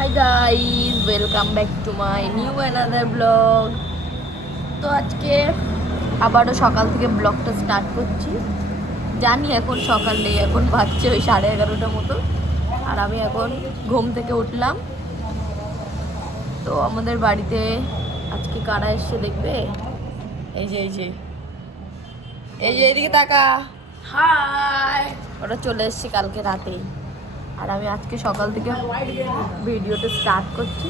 Hi guys, welcome back to my new another blog. তো আজকে আবারও সকাল থেকে ব্লগটা স্টার্ট করছি। জানি এখন সকাল নেই, এখন বাজছে ওই 11:30টার মতো। আর আমি এখন ঘুম থেকে উঠলাম। তো আমাদের বাড়িতে আজকে কারা এসছে দেখবে? এই যে এই যে এই যে এদিকে তাকা। হাই, ওরা চলে এসছে কালকে রাতেই। আর আমি আজকে সকাল থেকে ভিডিওটা স্টার্ট করছি।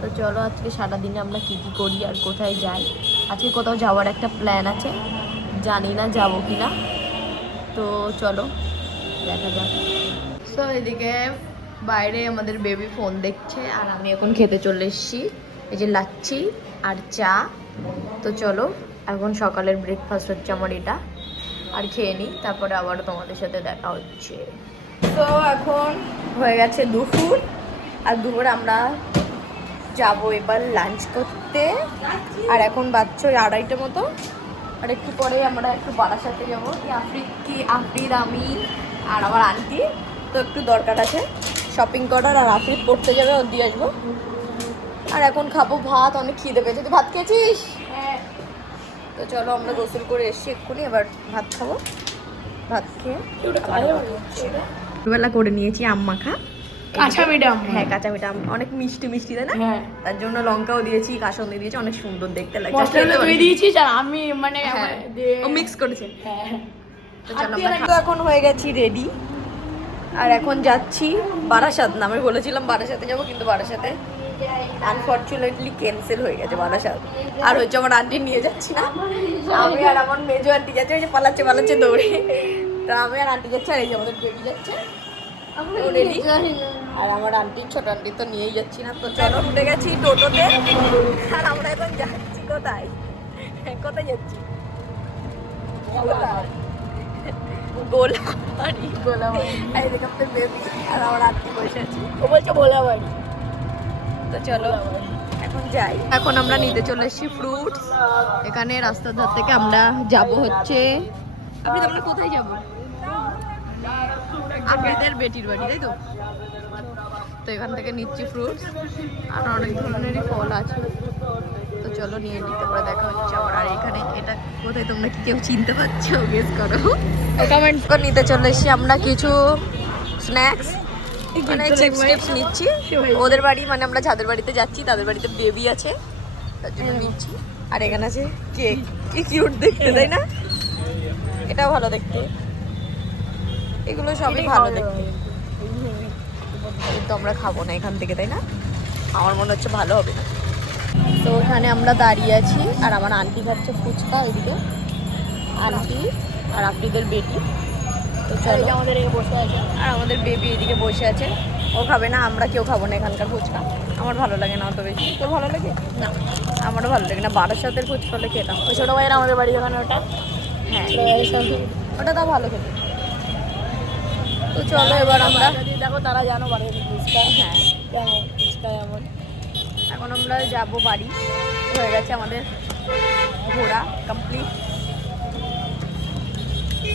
তো চলো আজকে সারাদিনে আমরা কী কী করি আর কোথায় যাই। আজকে কোথাও যাওয়ার একটা প্ল্যান আছে, জানি না যাবো কি না। তো চলো দেখা যাক। তো এদিকে বাইরে আমাদের বেবি ফোন দেখছে আর আমি এখন খেতে চলে এসেছি। এই যে লাচ্ছি আর চা। তো চলো এখন সকালের ব্রেকফাস্ট হচ্ছে আমার এটা, আর খেয়ে নিই, তারপরে আবারও তোমাদের সাথে দেখা হচ্ছে। তো এখন হয়ে গেছে দুপুর, আর দুপুরে আমরা যাব এবার লাঞ্চ করতে। আর এখন বাচ্চা ওই 2:30টার মতো, আর একটু পরে আমরা একটু বারাসাতে যাবো। আফরিদ, আমি আর আমার আন্টি। তো একটু দরকার আছে শপিং করার, আর আফরিদ পড়তে যাবে, ওর দিয়ে আসবো। আর এখন খাবো ভাত, অনেক খিদে পেয়েছে। তুই ভাত খেয়েছিস? হ্যাঁ। তো চলো আমরা গোসল করে এসছি এক্ষুনি, এবার ভাত খাবো। ভাত খেয়ে দুবেলা করে নিয়েছি আম মাখা, কাঁচা মিঠা। হ্যাঁ কাঁচা মিঠা আম, অনেক মিষ্টি মিষ্টি তাই না? হ্যাঁ, তার জন্য লঙ্কাও দিয়েছি, কাসন্দি দিয়েছি, অনেক সুন্দর দেখতে লাগে। মশলাটা তুই দিয়েছিস আর আমি মানে ও মিক্স করেছে। হ্যাঁ। তো চলো আমরা এখন হয়ে গেছি রেডি, আর এখন যাচ্ছি বারাসাত। না আমি বলেছিলাম বারাসাতে যাবো, কিন্তু বারাসাতে আনফর্চুনেটলি ক্যান্সেল হয়ে গেছে বারাসাত। আর হচ্ছে আমার আন্টি নিয়ে যাচ্ছি না, আমি আর আমার মেজো আন্টি যাচ্ছে। ওই যে পালাচ্ছে দৌড়ে। তো আমি আর আন্টি যাচ্ছে, আর এই যে আমাদের বেবি যাচ্ছে রেডি। আর আমার আন্টি, ছোট আন্টি তো নিয়েই যাচ্ছি না। তো চলো উঠে গেছি টোটোতে, আর আমরা এখন যাচ্ছি কোথায় কোথায় যাচ্ছি? গোলাবাড়ি। আর এদিকে আমাদের বেবি আর আমার আন্টি বসে আছি, ও বলছে ভোলাবাড়ি। তো চলো এখন যাই। এখন আমরা নিতে চলে এসেছি ফ্রুটস। এখানে রাস্তার ধার থেকে আমরা যাব হচ্ছে, আপনি আমরা কোথায় যাব? আপনাদের বেটির বাড়ি, তাই তো? তো এখান থেকে নিচ্ছি ফ্রুটস, আর অনেক ধরনেরই ফল আছে। তো চলো নিয়ে নিই, তারপরে দেখা হচ্ছে আবার। আর এখানে এটা কোথায় তোমরা কি কেউ চিনতে পারছো? গেস করো। কমেন্ট করে নিতে চলে এসেছি আমরা কিছু স্ন্যাক্স, মানে চিপস টিপস নিচ্ছি। ওদের বাড়ি মানে আমরা যাদের বাড়িতে যাচ্ছি তাদের বাড়িতে বেবি আছে, তার জন্য নিচ্ছি। আর এখানে আছে কেক, কি কিউট দেখতে তাই না? এটাও ভালো দেখতে, এগুলো সবই ভালো দেখতে, কিন্তু আমরা খাবো না এখান থেকে, তাই না? আমার মনে হচ্ছে ভালো হবে না। তো ওখানে আমরা দাঁড়িয়ে আছি, আর আমার আন্টি খাচ্ছে ফুচকা এদিকে, আন্টি আর আফ্রিদের বেটি। তো চলো আমাদের এদিকে বসে আছে, আর আমাদের বেবি এদিকে বসে আছে। ও খাবে না, আমরা কেউ খাবো না এখানকার ফুচকা। আমার ভালো লাগে না অত বেশি। তোর ভালো লাগে? না আমারও ভালো লাগে না। বারাসাতের ফুচকা হলে খেতাম। ওই ছোটো ভাইয়ের আমাদের বাড়ি যেখানে ওটা, হ্যাঁ ওটা তাও ভালো খেতে। তো চলো এবার আমরা, যদি দেখো তারা জানো বাড়ি ফুচকা। হ্যাঁ কেন ফুচকা এমন। এখন আমরা যাব বাড়ি। হয়ে গেছে আমাদের ঘোরা কমপ্লিট।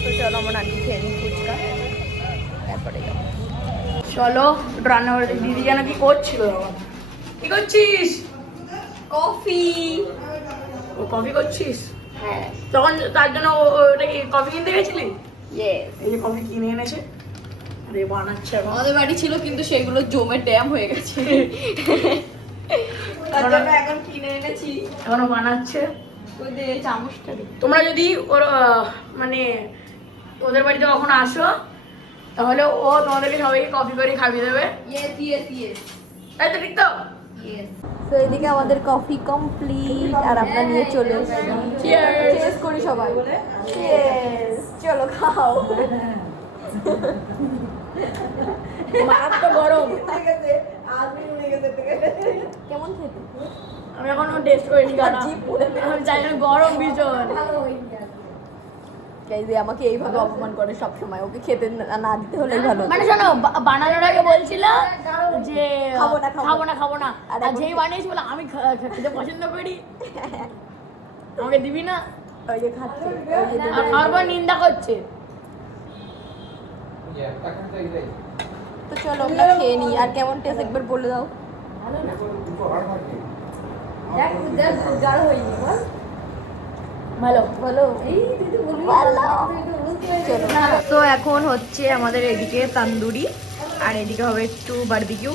তো চলো আমরা আন্টি খেয়ে নিই ফুচকা, তারপরে যাবো। চলো রান্না করে দিদি যেন কি করছিল। কি করছিস? কফি। ও কফি করছিস? হ্যাঁ তখন তার জন্য ওটা কি কফি কিনতে গেছিলি? ইয়েস। এই যে কফি কিনে এনেছে, আরে বানাচ্ছে এখন। আমাদের বাড়ি ছিল কিন্তু সেগুলো জমে ড্যাম হয়ে গেছে, তার জন্য এখন কিনে এনেছি। এখনো বানাচ্ছে। ওই যে চামচটা দিই। তোমরা যদি ওর মানে ওদের বাড়িতে কখনো আসো, তাহলে ও তোমাদেরকে সবাইকে কফি করে খাইয়ে দেবে। ইয়েস। তাই তো? ঠিক তো? তো এদিকে আমাদের কফি কমপ্লিট, আর আমরা নিয়ে চলে এসেছি। চিয়ার্স করি সবাই। চিয়ার্স। চলো খাও। মারাত্মক গরম। কেমন খেতে? আমি এখনো টেস্ট করিনি গানা। আমি জানি না, গরম ভীষণ। যে আমাকে এইভাবে অপমান করে সব সময়, ওকে খেতে না দিতে হলেই ভালো। মানে শোনো, বানানোর আগে বলছিল যে খাবো না, আর এখন যেই বানিয়েছি বলে আমি খেতে পছন্দ করি, আমাকে দিবি না। ওই যে খাচ্ছে, আর খাওয়ার পর নিন্দা করছে। তো তো চলো আমরা খেয়ে নিই। আর কেমন টেস্ট একবার বলে দাও। ভালো না দেখ গাঢ় হয়নি বল ভালো বলো। এই তুই তো বলবি চলো। তো এখন হচ্ছে আমাদের এদিকে তান্দুরি আর এদিকে হবে একটু বারবিকিউ।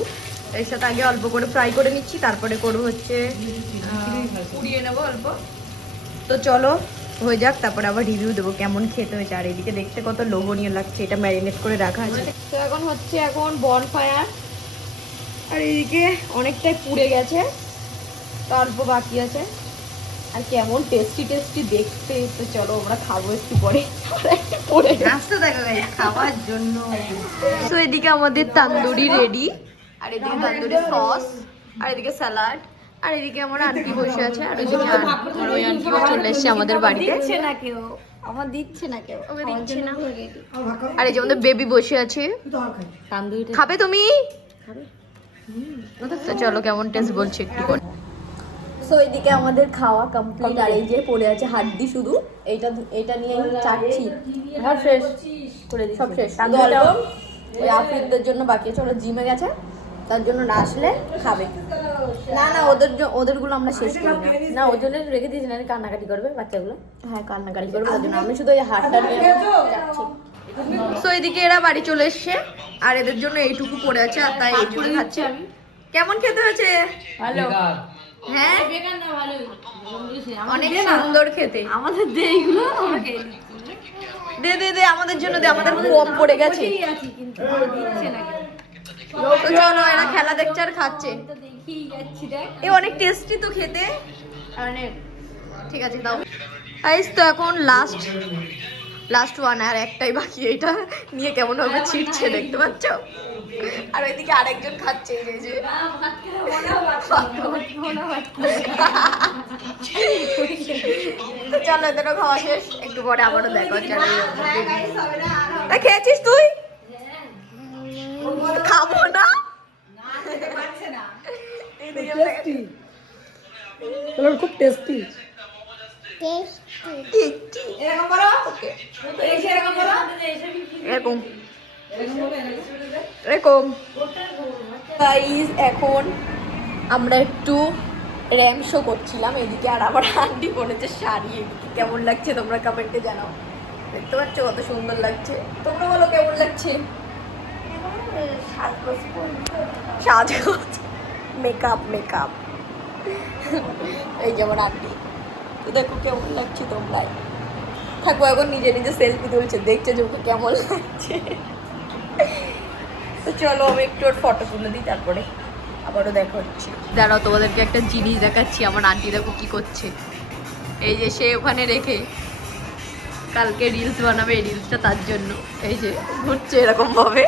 এর সাথে আগে অল্প করে ফ্রাই করে নিচ্ছি, তারপরে করবো হচ্ছে পুড়িয়ে নেবো অল্প। তো চলো হয়ে যাক, তারপরে আবার রিভিউ দেবো কেমন খেতে হয়েছে। আর এদিকে দেখতে কত লোভনীয় লাগছে, এটা ম্যারিনেট করে রাখা আছে। তো এখন হচ্ছে বন ফায়ার, আর এদিকে অনেকটাই পুড়ে গেছে, তো অল্প বাকি আছে। আর কেমন টেস্টি টেস্টি দেখতে। তো চলো আমরা খাবো একটু পরে। নাস্তা দেখো খাওয়ার জন্য। তো এদিকে আমাদের তান্দুরি রেডি, আর এদিকে তান্দুরি সস, আর এদিকে স্যালাড, আর এদিকে আমার আন্টি বসে আছে। আর ওই আন্টি চলে এসছে আমাদের বাড়িতে। দিচ্ছে না কেউ, আমার দিচ্ছে না কেউ, ওকে দিচ্ছে না। আর এই যে আমাদের বেবি বসে আছে। তান্দুরিটা খাবে তুমি? তো চলো কেমন টেস্ট বলছি একটু করে। সো এইদিকে আমাদের খাওয়া কমপ্লিট, আর এই যে পড়ে আছে হাড্ডি শুধু। এইটা নিয়ে চাচ্ছি। আর শেষ করে দিই সব শেষ। শুধু অল্প ওই আফরিদদের জন্য বাকি আছে, ওরা জিমে গেছে, তার জন্য না আসলে খাবে না। না ওদেরগুলো আমরা শেষ করি না। না ওই জন্য রেখে দিয়েছি না, কান্নাকাটি করবে বাচ্চাগুলো। হ্যাঁ কান্নাকাটি করবে, তার জন্য আমি শুধু ওই হাড়টা নিয়ে যাচ্ছি। সো এদিকে এরা বাড়ি চলে এসছে, আর এদের জন্য এইটুকু পড়ে আছে, আর তাই এইটুকু খাচ্ছে। কেমন খেতে হয়েছে? ভালো হ্যাঁ বেকার না ভালো অনেক সুন্দর খেতে। আমাদের দে এইগুলো আমাকে দে দে দে আমাদের জন্য দে, আমাদের কম পড়ে গেছে। আছি কিন্তু দিচ্ছে না কেউ। তো চলো এরা খেলা দেখছে আর খাচ্ছে। তো দেখি যাচ্ছি দেখ এ অনেক টেস্টি তো খেতে। অনেক ঠিক আছে দাও। গাইস তো এখন লাস্ট ওয়ান, আর একটাই বাকি। এটা নিয়ে কেমন ভাবে ছিটছে দেখতে পাচ্ছ। আর ওইদিকে আরেকজন খাচ্ছে, এই যে তো চলো এদেরও খাওয়া শেষ, একটু পরে আবারও দেখা হচ্ছে। খেয়েছিস তুই? খাবো না। খুব টেস্টি এরকম এরকম। গাইস এখন আমরা একটু র্যাম শো করছিলাম এদিকে, আর আবার আন্টি বলেছে শাড়ি। এদিকে কেমন লাগছে তোমরা কমেন্টে জানাও। দেখতে পাচ্ছ কত সুন্দর লাগছে, তোমরা বলো কেমন লাগছে। সাজগোজ মেকআপ এই যেমন আন্টি। তো দেখো কেমন লাগছে তোমরাই। থাকবো এখন নিজে নিজে সেলফি তুলছে, দেখছে যে ওকে কেমন লাগছে। তো চলো আমি একটু ওর ফটো তুলে দিই, তারপরে আবারও দেখা হচ্ছে। দাঁড়াও তোমাদেরকে একটা জিনিস দেখাচ্ছি। আমার আন্টি দেখো কি করছে। এই যে সে ওখানে রেখে কালকে রিলস বানাবে, এই রিলসটা তার জন্য। এই যে ঘুরছে এরকম ভাবে,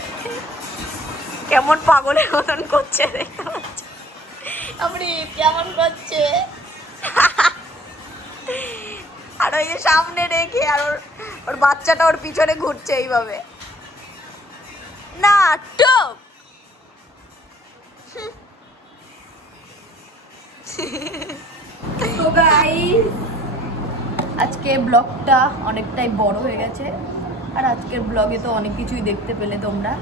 কেমন পাগলের মতন করছে দেখতে পাচ্ছ। আপনি কেমন করছে। আর ওই যে সামনে রেখে, আর ওর বাচ্চাটা ওর পিছনে ঘুরছে এইভাবে। নাটক। তো গাইস আজকে ব্লগটা অনেকটাই বড় হয়ে গেছে, আর আজকের ব্লগে তো অনেক কিছুই দেখতে পেলে তোমরা।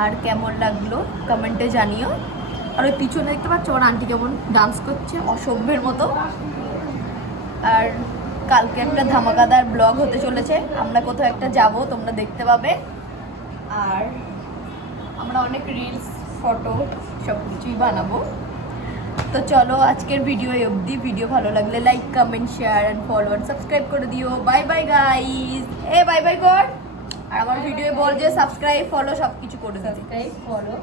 আর কেমন লাগলো কমেন্টে জানিও। আর ওই পিছনে দেখতে পাচ্ছ ওর আন্টি কেমন ডান্স করছে অসভ্যের মতো। আর কালকে একটা ধামাকাদার ব্লগ হতে চলেছে, আমরা কোথাও একটা যাব, তোমরা দেখতে পাবে। আর আমরা অনেক রিলস ফটো সব কিছুই বানাবো। তো চলো আজকের ভিডিও অবধি। ভিডিও ভালো লাগলে like comment share and follow আর সাবস্ক্রাইব করে দিও। Bye bye guys. Bye bye কর। আর আমার ভিডিও বল যে সাবস্ক্রাইব ফলো সব কিছু করে দিতে। Follow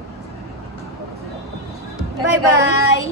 bye bye.